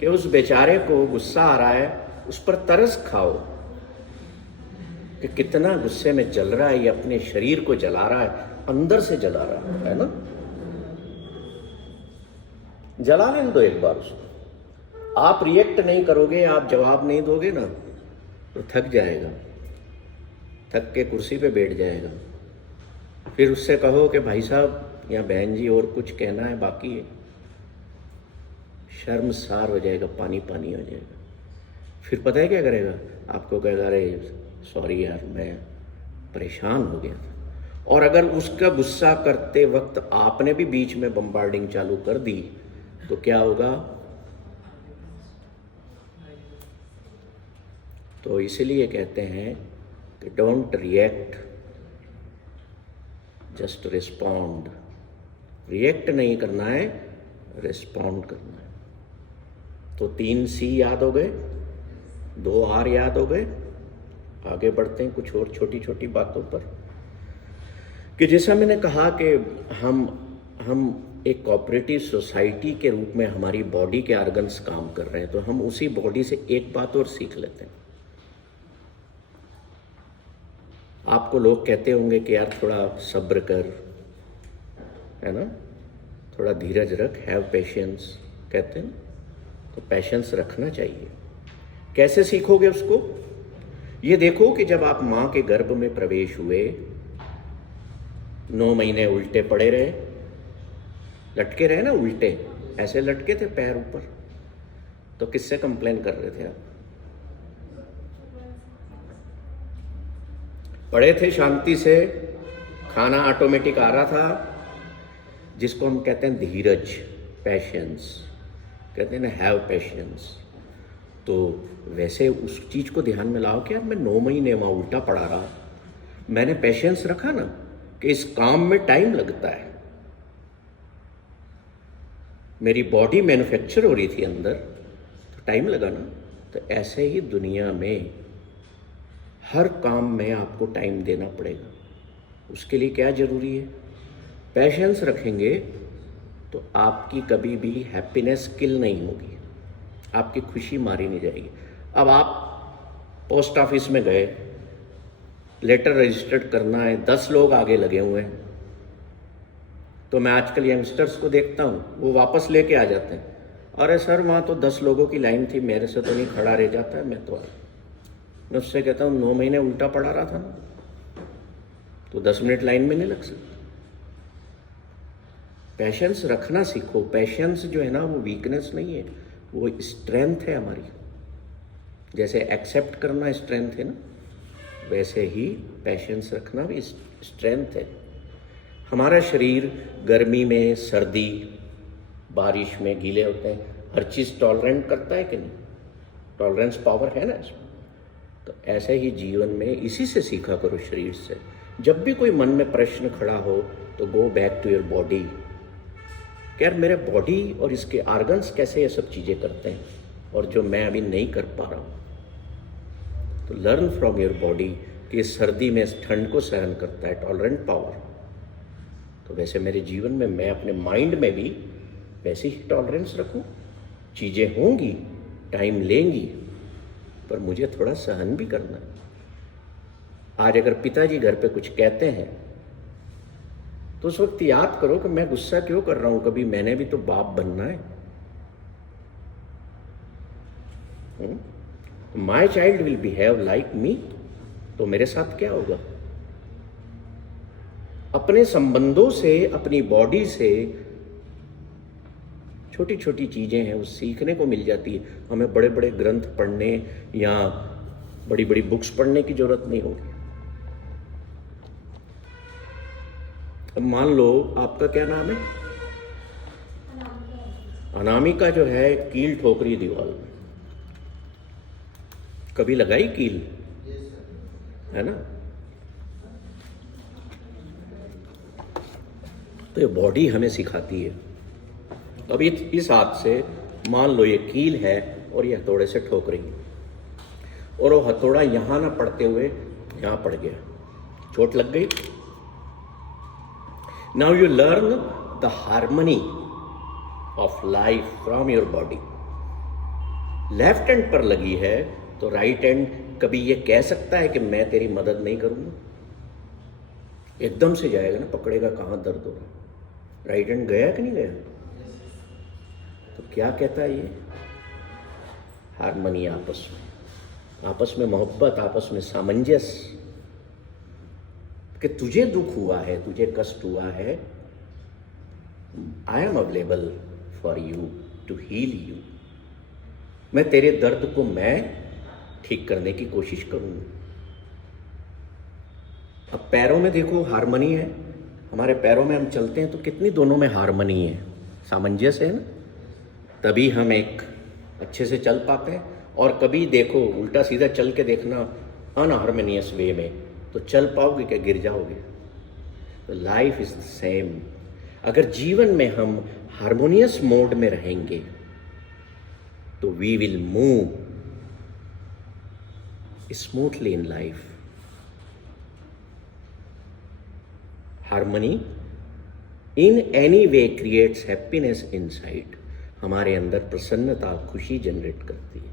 कि उस बेचारे को गुस्सा आ रहा है, उस पर तरस खाओ कि कितना गुस्से में जल रहा है, ये अपने शरीर को जला रहा है, अंदर से जला रहा है ना। जला लेने दो एक बार उसको। आप रिएक्ट नहीं करोगे, आप जवाब नहीं दोगे ना, तो थक जाएगा, थक के कुर्सी पे बैठ जाएगा। फिर उससे कहो कि भाई साहब या बहन जी और कुछ कहना है बाकी है, शर्मसार हो जाएगा, पानी पानी हो जाएगा। फिर पता है क्या करेगा? आपको कहेगा अरे सॉरी यार मैं परेशान हो गया था। और अगर उसका गुस्सा करते वक्त आपने भी बीच में बम्बार्डिंग चालू कर दी, तो क्या होगा? तो इसलिए कहते हैं कि don't react, just respond. React नहीं करना है, रिस्पॉन्ड करना है। तो 3 C याद हो गए, 2 R याद हो गए। आगे बढ़ते हैं कुछ और छोटी छोटी बातों पर, कि जैसा मैंने कहा कि हम एक कोऑपरेटिव सोसाइटी के रूप में हमारी बॉडी के ऑर्गन्स काम कर रहे हैं, तो हम उसी बॉडी से एक बात और सीख लेते हैं। आपको लोग कहते होंगे कि यार थोड़ा सब्र कर, है ना, थोड़ा धीरज रख, हैव पेशेंस कहते हैं। तो पेशेंस रखना चाहिए। कैसे सीखोगे उसको? ये देखो कि जब आप माँ के गर्भ में प्रवेश हुए, 9 महीने उल्टे पड़े रहे, लटके रहे ना, उल्टे ऐसे लटके थे पैर ऊपर, तो किससे कंप्लेन कर रहे थे आप? पड़े थे शांति से, खाना ऑटोमेटिक आ रहा था, जिसको हम कहते हैं धीरज, पेशेंस कहते हैं ना, हैव पेशेंस। तो वैसे उस चीज़ को ध्यान में लाओ कि यार मैं 9 महीने वहाँ उल्टा पड़ा रहा, मैंने पेशेंस रखा ना, कि इस काम में टाइम लगता है। मेरी बॉडी मैन्युफैक्चर हो रही थी अंदर, तो टाइम लगा ना। तो ऐसे ही दुनिया में हर काम में आपको टाइम देना पड़ेगा। उसके लिए क्या ज़रूरी है? पेशेंस रखेंगे तो आपकी कभी भी हैप्पीनेस किल नहीं होगी, आपकी खुशी मारी नहीं जाएगी। अब आप पोस्ट ऑफिस में गए, लेटर रजिस्टर्ड करना है, 10 लोग आगे लगे हुए हैं, तो मैं आजकल यंगस्टर्स को देखता हूँ, वो वापस लेके आ जाते हैं, अरे सर वहाँ तो 10 लोगों की लाइन थी, मेरे से तो नहीं खड़ा रह जाता है, मैं तो आया। मैं उससे कहता हूँ 9 महीने उल्टा पड़ा रहा था ना, तो 10 मिनट लाइन में नहीं लग सकता। पेशेंस रखना सीखो। पेशेंस जो है ना, वो वीकनेस नहीं है, वो स्ट्रेंथ है हमारी। जैसे एक्सेप्ट करना स्ट्रेंथ है ना, वैसे ही पेशेंस रखना भी स्ट्रेंथ है। हमारा शरीर गर्मी में, सर्दी, बारिश में गीले होते हैं, हर चीज़ टॉलरेंट करता है कि नहीं? टॉलरेंस पावर है ना इसमें। तो ऐसे ही जीवन में इसी से सीखा करो, शरीर से। जब भी कोई मन में प्रश्न खड़ा हो तो go back to your body, कि यार मेरे बॉडी और इसके ऑर्गन्स कैसे ये सब चीज़ें करते हैं, और जो मैं अभी नहीं कर पा रहा हूँ। तो लर्न फ्रॉम योर बॉडी कि इस सर्दी में इस ठंड को सहन करता है, टॉलरेंट पावर। तो वैसे मेरे जीवन में मैं अपने माइंड में भी वैसे ही टॉलरेंस रखूं। चीज़ें होंगी, टाइम लेंगी, पर मुझे थोड़ा सहन भी करना है। आज अगर पिताजी घर पे कुछ कहते हैं तो उस वक्त याद करो कि मैं गुस्सा क्यों कर रहा हूं, कभी मैंने भी तो बाप बनना है। My child will behave like me, तो मेरे साथ क्या होगा? अपने संबंधों से, अपनी बॉडी से छोटी छोटी चीजें हैं, वो सीखने को मिल जाती है। हमें बड़े बड़े ग्रंथ पढ़ने या बड़ी बड़ी बुक्स पढ़ने की जरूरत नहीं होगी। अब मान लो आपका क्या नाम है? अनामिका जो है कील ठोक रही दीवार में, कभी लगाई कील? है ना? तो ये बॉडी हमें सिखाती है। अब इस हाथ से मान लो ये कील है और ये हथौड़े से ठोक रही है, और वो हथौड़ा यहां ना पड़ते हुए यहां पड़ गया, चोट लग गई। Now you learn the harmony of life from your body. Left hand पर लगी है तो राइट हैंड कभी ये कह सकता है कि मैं तेरी मदद नहीं करूंगा? एकदम से जाएगा ना, पकड़ेगा कहां दर्द हो रहा है। राइट हैंड गया कि नहीं गया? तो क्या कहता है ये? हार्मनी, आपस में मोहब्बत, आपस में सामंजस्य, कि तुझे दुख हुआ है, तुझे कष्ट हुआ है, I am available for you to heal you. मैं तेरे दर्द को मैं ठीक करने की कोशिश करूंगा। अब पैरों में देखो हार्मनी है, हमारे पैरों में हम चलते हैं तो कितनी दोनों में हार्मनी है, सामंजस्य है ना। तभी हम एक अच्छे से चल पाते हैं। और कभी देखो उल्टा सीधा चल के देखना अनहार्मोनियस वे में, तो चल पाओगे क्या, गिर जाओगे। तो लाइफ इज द सेम। अगर जीवन में हम हार्मोनियस मोड में रहेंगे तो we will move smoothly in life. Harmony in any way creates happiness inside. हमारे अंदर प्रसन्नता, खुशी जनरेट करती है।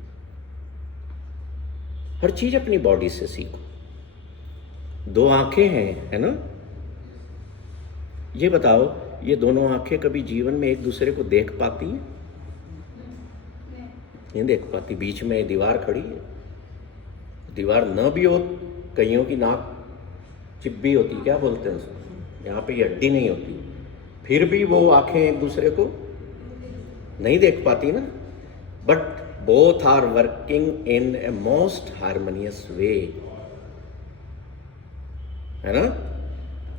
हर चीज अपनी बॉडी से सीखो। 2 आंखें हैं, है ना? ये बताओ, ये दोनों आंखें कभी जीवन में एक दूसरे को देख पाती हैं? नहीं देख पाती। बीच में दीवार खड़ी है, दीवार न भी हो, कईयों की नाक चिब्बी होती, क्या बोलते हैं उसको, यहाँ पे हड्डी नहीं होती, फिर भी वो आंखें एक दूसरे को नहीं देख पाती ना। But both are working in a most harmonious way, है ना?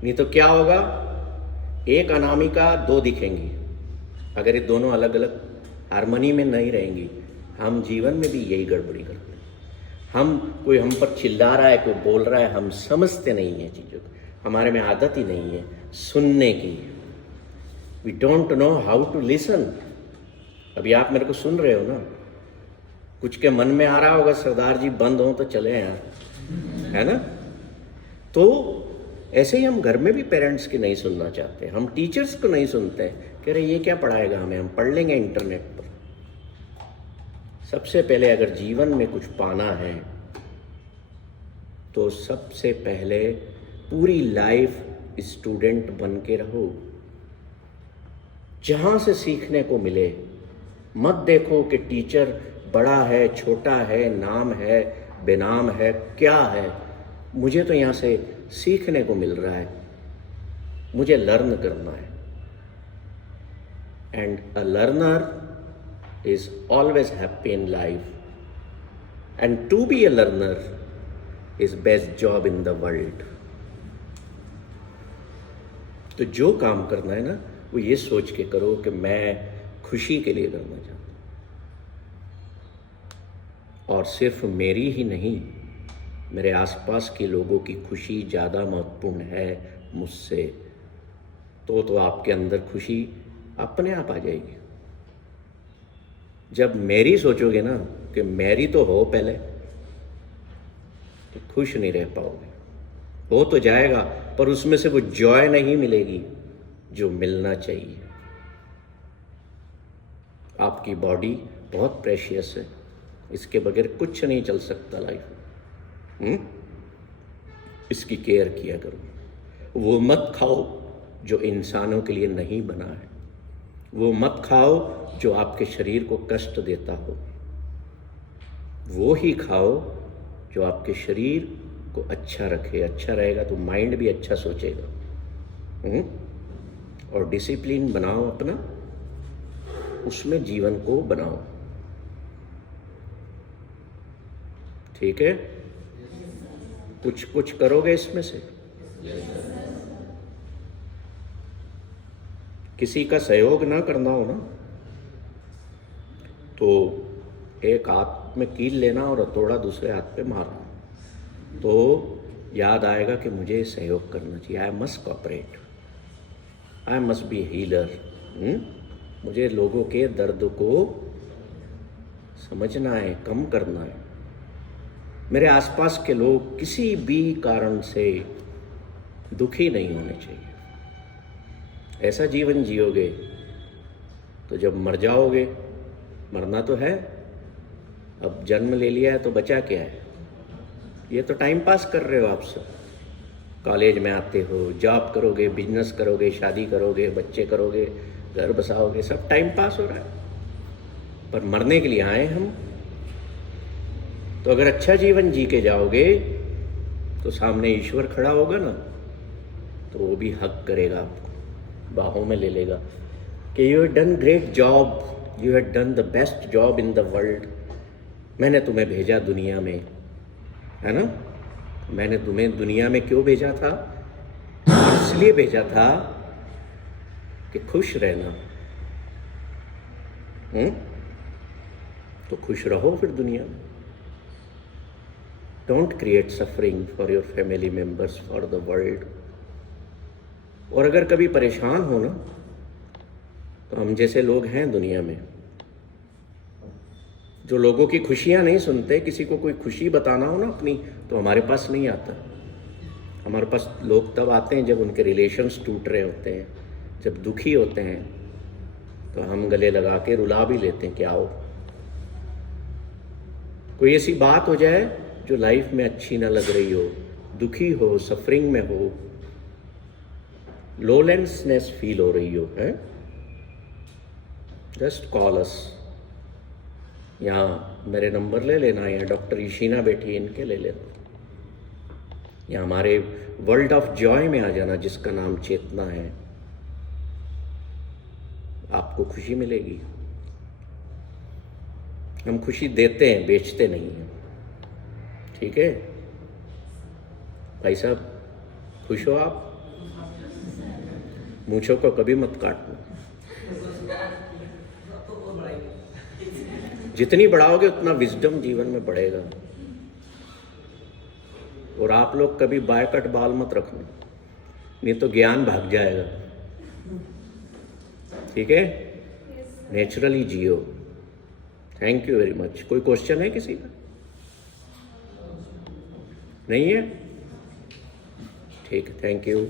नहीं तो क्या होगा, एक अनामिका 2 दिखेंगी। अगर ये दोनों अलग अलग हार्मनी में नहीं रहेंगी, हम जीवन में भी यही गड़बड़ी करते हैं। कोई हम पर चिल्ला रहा है, कोई बोल रहा है, हम समझते नहीं हैं चीज़ों को, हमारे में आदत ही नहीं है सुनने की। We don't know how to listen. अभी आप मेरे को सुन रहे हो ना, कुछ के मन में आ रहा होगा सरदार जी बंद हो तो चले यार, है ना? तो ऐसे ही हम घर में भी पेरेंट्स की नहीं सुनना चाहते, हम टीचर्स को नहीं सुनते, कह रहे ये क्या पढ़ाएगा हमें, हम पढ़ लेंगे इंटरनेट पर। सबसे पहले अगर जीवन में कुछ पाना है तो सबसे पहले पूरी लाइफ स्टूडेंट बन के रहो, जहां से सीखने को मिले। मत देखो कि टीचर बड़ा है, छोटा है, नाम है, बेनाम है, क्या है। मुझे तो यहाँ से सीखने को मिल रहा है, मुझे लर्न करना है। And a learner is always happy in life, and to be a learner is best job in the world. तो जो काम करना है ना, वो ये सोच के करो कि मैं खुशी के लिए करना चाहता हूँ, और सिर्फ मेरी ही नहीं, मेरे आसपास के लोगों की खुशी ज़्यादा महत्वपूर्ण है मुझसे। तो आपके अंदर खुशी अपने आप आ जाएगी। जब मेरी सोचोगे ना कि मेरी तो हो पहले, तो खुश नहीं रह पाओगे। हो तो जाएगा, पर उसमें से वो जॉय नहीं मिलेगी जो मिलना चाहिए। आपकी बॉडी बहुत प्रेशियस है, इसके बगैर कुछ नहीं चल सकता लाइफ में। इसकी केयर किया करो। वो मत खाओ जो इंसानों के लिए नहीं बना है, वो मत खाओ जो आपके शरीर को कष्ट देता हो, वो ही खाओ जो आपके शरीर को अच्छा रखे। अच्छा रहेगा तो माइंड भी अच्छा सोचेगा। और डिसिप्लिन बनाओ अपना, उसमें जीवन को बनाओ। ठीक है? कुछ करोगे इसमें से? किसी का सहयोग ना करना हो ना, तो एक हाथ में कील लेना और हथौड़ा दूसरे हाथ पे मारना, तो याद आएगा कि मुझे सहयोग करना चाहिए। I must cooperate, I must be healer. मुझे लोगों के दर्द को समझना है, कम करना है। मेरे आसपास के लोग किसी भी कारण से दुखी नहीं होने चाहिए। ऐसा जीवन जियोगे तो जब मर जाओगे, मरना तो है, अब जन्म ले लिया है तो बचा क्या है? ये तो टाइम पास कर रहे हो आप सब। कॉलेज में आते हो, जॉब करोगे, बिजनेस करोगे, शादी करोगे, बच्चे करोगे, घर बसाओगे, सब टाइम पास हो रहा है, पर मरने के लिए आए हम। तो अगर अच्छा जीवन जी के जाओगे तो सामने ईश्वर खड़ा होगा ना, तो वो भी हक करेगा आपको, बाहों में ले लेगा कि you have done great job, you have done the best job in the world. मैंने तुम्हें भेजा दुनिया में, है ना? मैंने तुम्हें दुनिया में क्यों भेजा था? इसलिए भेजा था कि खुश रहना, तो खुश रहो फिर दुनिया में। Don't create suffering for your family members, for the world. और अगर कभी परेशान हो ना, तो हम जैसे लोग हैं दुनिया में जो लोगों की खुशियां नहीं सुनते, किसी को कोई खुशी बताना हो ना अपनी, तो हमारे पास नहीं आता। हमारे पास लोग तब आते हैं जब उनके रिलेशंस टूट रहे होते हैं, जब दुखी होते हैं, तो हम गले लगा के रुला भी लेते हैं कि आओ। कोई ऐसी बात हो जाए जो लाइफ में अच्छी ना लग रही हो, दुखी हो, सफरिंग में हो, लोनेसनेस फील हो रही हो, है, जस्ट कॉल अस। यहाँ मेरे नंबर ले लेना, या डॉक्टर ईशिना बैठी इनके ले लेना, या हमारे वर्ल्ड ऑफ जॉय में आ जाना जिसका नाम चेतना है। आपको खुशी मिलेगी। हम खुशी देते हैं, बेचते नहीं हैं, ठीक है भाई साहब? खुश हो आप? मूंछों को कभी मत काटना। जितनी बढ़ाओगे उतना विजडम जीवन में बढ़ेगा। और आप लोग कभी बाय कट बाल मत रखना, नहीं तो ज्ञान भाग जाएगा, ठीक है? Naturally Jio. Thank you very much. कोई क्वेश्चन है किसी का? नहीं है? ठीक है, थैंक यू।